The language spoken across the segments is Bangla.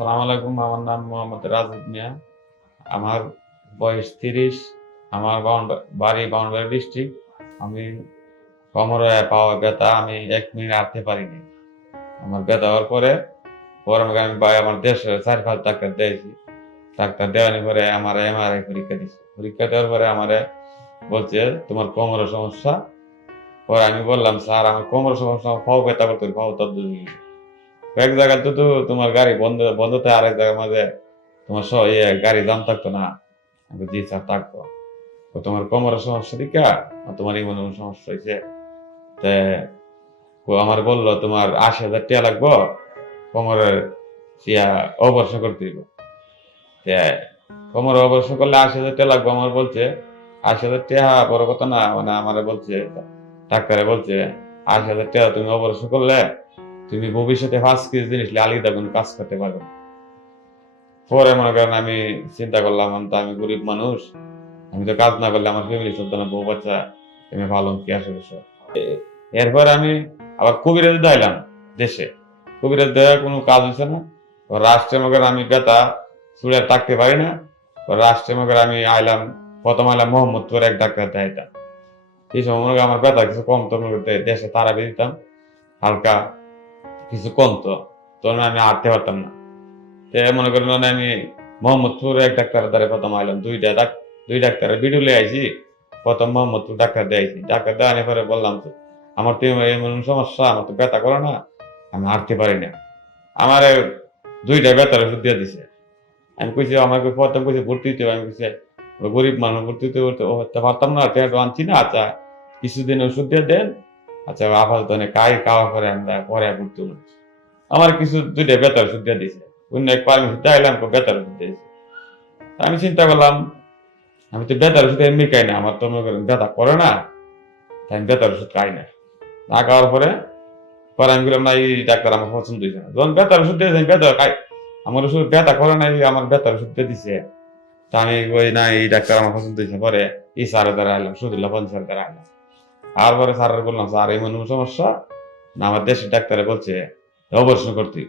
সালাম আলাইকুম, আমার নাম মোহাম্মদ রাজীব মিয়া। আমার বয়স তিরিশ, আমার বাড়ি বাউন্ডারি ডিস্ট্রিক্ট। আমি কোমরে পাওয়া ব্যথা আমি এক মিনিট হাঁটতে পারিনি। আমার ব্যথা হওয়ার পরে পরে আমাকে আমি আমার দেশে চার পাঁচ ডাক্তার দিয়েছি ডাক্তার দেওয়ানি পরে আমার এমআরআই পরীক্ষা দিয়েছি পরীক্ষা দেওয়ার পরে আমার বলছে, তোমার কোমরের সমস্যা? পরে আমি বললাম, স্যার, আমার কোমরের সমস্যা পাও ব্যথা করতে পাও তত কয়েক জায়গায় তো তোমার গাড়ি বন্ধ বন্ধ থাকে আরেক জায়গার মাঝে তোমার সব ইয়ে গাড়ি দাম থাকতো না। জি স্যার, থাকতো। তোমার কোমরের সমস্যা দিকা তোমার এই মনে সমস্যা হয়েছে তে ও আমার বলল, তোমার আশি হাজার টাকা লাগবো, কোমরের ইয়া অপারেশন করতে দিব তে কোমরের অপারেশন করলে আশি হাজার টাকা লাগবো আমার বলছে। আশি হাজার টাকা বড় কথা না মানে আমার বলছে, ডাক্তারে বলছে, আশি হাজার টাকা তুমি অপারেশন করলে তুমি ভবিষ্যতে ফার্স্ট কিছু জিনিস আলিদা কোনো কাজ করতে পারবে। পরে মনে করেন আমি চিন্তা করলাম, আমি তো, আমি গরিব মানুষ, আমি তো কাজ না করলে আমার ফ্যামিলি চলতো না, বউ বাচ্চা, তুমি ভালো কি আসে বিষয়? এরপর আমি আবার কবিরাজ দিলাম দেশে। কবিরাজ দেওয়া কোনো কাজ হচ্ছে না। ও রাষ্ট্রের মগের আমি বেতা, চুড়ে থাকতে পারি না। ও রাষ্ট্রের মগের আমি আইলাম, প্রথম আইলাম মোহাম্মদপুর এক ডাক্তার দেখাইতাম। এই সময় মনে করেন আমার ব্যথা কিছু কম, তো মনে দেশে তারা দিতাম। হালকা কিছু কমতো তখন আমি হাঁটতে পারতাম না। তো মনে করেন আমি মোহাম্মদপুর এক ডাক্তারের দ্বারা প্রথম আইলাম। দুইটা দুই ডাক্তারের ভিডিও লিয়ে আইছি, প্রথম মোহাম্মদপুর ডাক্তার দিয়েছি ডাক্তার দেওয়ানি পরে বললাম তো, আমার তো এমন সমস্যা, আমার তো ব্যথা করে না, আমি হাঁটতে পারি না। আমার দুইটা ব্যথার ওষুধ দিয়ে দিছে। আমি কইছি, আমাকে প্রথম কইছে ভর্তি হবে। আমি কইছি, গরিব মানুষ ভর্তি হতে পারতাম না আনছি না আচ্ছা কিছুদিন ওষুধ দিয়ে দেন আচ্ছা আপাতত অনেক কাই খাওয়া পরে আমরা পরে হলাম আমার কিছু দুইটা বেতার দিয়ে দিয়েছে। অন্য এক পারমিশন চাইলাম বেতার ওষুধ দিয়েছে। আমি চিন্তা করলাম, আমি তো বেতার ওষুধ এমনি খাই না, আমার তো মনে করেন ব্যথা করে না তাই আমি বেতার ওষুধ খাই না। না খাওয়ার পরে পরে আমি বললাম, না, এই ডাক্তার আমার পছন্দ হয়েছে না। যখন বেতার ওষুধ দিয়েছে বেতার খাই। আমার ওষুধ ব্যথা করে না আমার বেতার ওষুধ দিয়ে দিছে। তা আমি ওই না, এই ডাক্তার আমার পছন্দ হয়েছে পরে এই স্যারের দ্বারা আইলাম, সুদুল্লাহ পঞ্চায়েত দ্বারা আর পরে স্যারের বললাম, স্যার এই মনে সমস্যা? না, আমার দেশের ডাক্তারে বলছে, অপারেশন করতে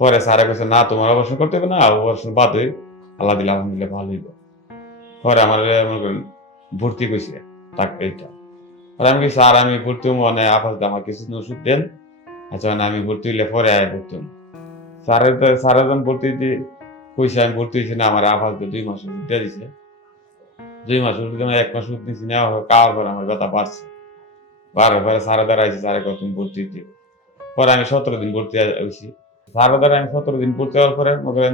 পরে স্যারে বলছে, না, তোমার অপারেশন করতে হবে না, অপারেশন বাদ হই আল্লাহ দিলে আলহামদুলিল্লাহ ভালো হইব পরে আমার মনে করেন, ভর্তি করছে তাক এইটা। পরে আমি স্যার, আমি ভর্তি হব মানে আপাতত আমার কিছুদিন ওষুধ দেন আচ্ছা মানে আমি ভর্তি হইলে পরে আয় ভর্তি হব। স্যারের স্যারের যখন ভর্তি কইছে, আমি ভর্তি হয়েছি না, আমার আপাতত দুই মাস ওষুধ দিয়ে দিছে। দুই মাস ওষুধ দিয়ে এক মাস ওষুধ দিয়েছি নেওয়া হয় খাওয়ার পরে আমার ব্যথা বাড়ছে। বারবার পরে সারা দাঁড়াইছি সারা কত দিন ভর্তি দিতে পরে আমি সতেরো দিন ভর্তি হয়েছি সারা দ্বারা আমি সতেরো দিন ভর্তি হওয়ার পরে মনে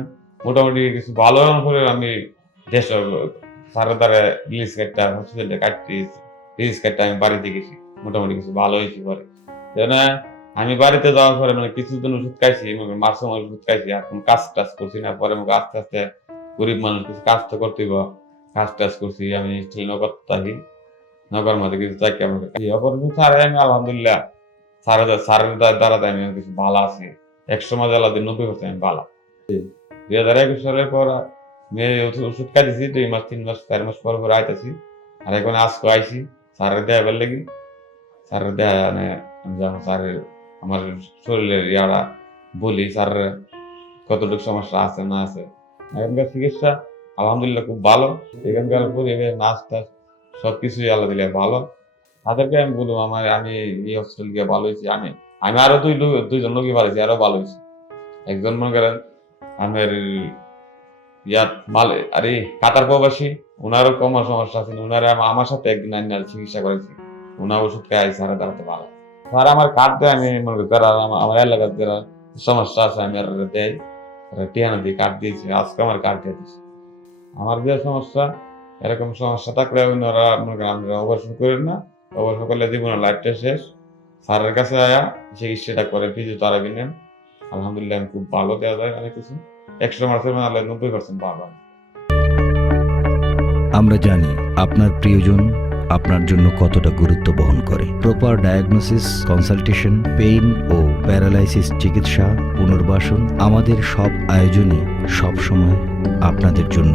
মোটামুটি কিছু ভালো হওয়ার পরে আমি দেশ সারা দ্বারা রিলিজ কার্ডটা হসপিটালে কাটতে রিলিজ কার্ডটা আমি বাড়িতে গেছি মোটামুটি কিছু ভালো হয়েছি পরে। কেন আমি বাড়িতে যাওয়ার পরে মানে কিছুদিন ওষুধ খাইছি মাস সময় ওষুধ খাইছি এখন কাজ টাজ করছি না। পরে আমাকে আস্তে আস্তে গরিব মানুষ কিছু কাজ তো করতেই কাজ টাজ করছি, আমি স্টিল নগর থাকি। নগর মধ্যে কিছু চাকরি আমাকে অপরাধ ছাড়াই আমি আলহামদুলিল্লাহ স্যারের স্যারের দ্বারা আমি কিছু ভালো আছি। একশো মাঝে আলাদা নব্বই পার্সেন্ট আমি ভালো। দুই হাজার একুশ সালের পর মেয়ে ওষুধ খাইতেছি, দুই মাস, তিন মাস, চার মাস পর পর আইতেছি। আর এখন আজকে আইছি, স্যারের দেয়া বের লাগি। স্যারের দেয়া মানে আমি যখন স্যারের আমার শরীরের ইয়ারা বলি স্যার কতটুকু সমস্যা আছে, না আছে। এখানকার চিকিৎসা আলহামদুলিল্লাহ খুব ভালো। এখানকার পরিবেশ নাচ টাচ সবকিছুই আল্লাহ দিলে ভালো। তাদেরকে আমি বলব, আমার আমি এই হসপিটাল গিয়ে ভালো হয়েছি। আমি আমি আরও দুই দুইজন লোকই ভালো হয়েছি, আরও ভালো হয়েছি। একজন মনে করেন আমার ইয়াত মাল, আরে কাতার প্রবাসী ওনারও কমার সমস্যা আছে ওনারা আমার সাথে একদিন আইনার চিকিৎসা করেছি। ওনার ওষুধ খাই স্যার দাঁড়াতে ভালো। স্যার আমার দেয়, আমি মনে করি, যারা আমার- এলাকার যারা সমস্যা আছে, আমি আর দেয় টিয়ানা দিয়ে কার্ড দিয়েছি, আজকে আমার কার্ড দিয়ে দিয়েছি। আমার যে সমস্যা, এরকম সমস্যা থাকলে মনে করেন আপনারা অপারেশন করেন না। অপারেশন করলে জীবনের লাইফটা শেষ। স্যারের কাছে আয়া, চিকিৎসাটা করে ফিজিওথেরাপি নেন। আলহামদুলিল্লাহ আমি খুব ভালো দেওয়া যায় অনেক কিছু। একশো মাসের মানে নব্বই পার্সেন্ট ভালো আমরা জানি আপনার প্রিয়জন আপনার জন্য কতটা গুরুত্ব বহন করে। প্রপার ডায়াগনোসিস কনসালটেশন পেইন ও প্যারালাইসিস চিকিৎসা, পুনর্বাসন আমাদের সব আয়োজনই সব সময় আপনাদের জন্য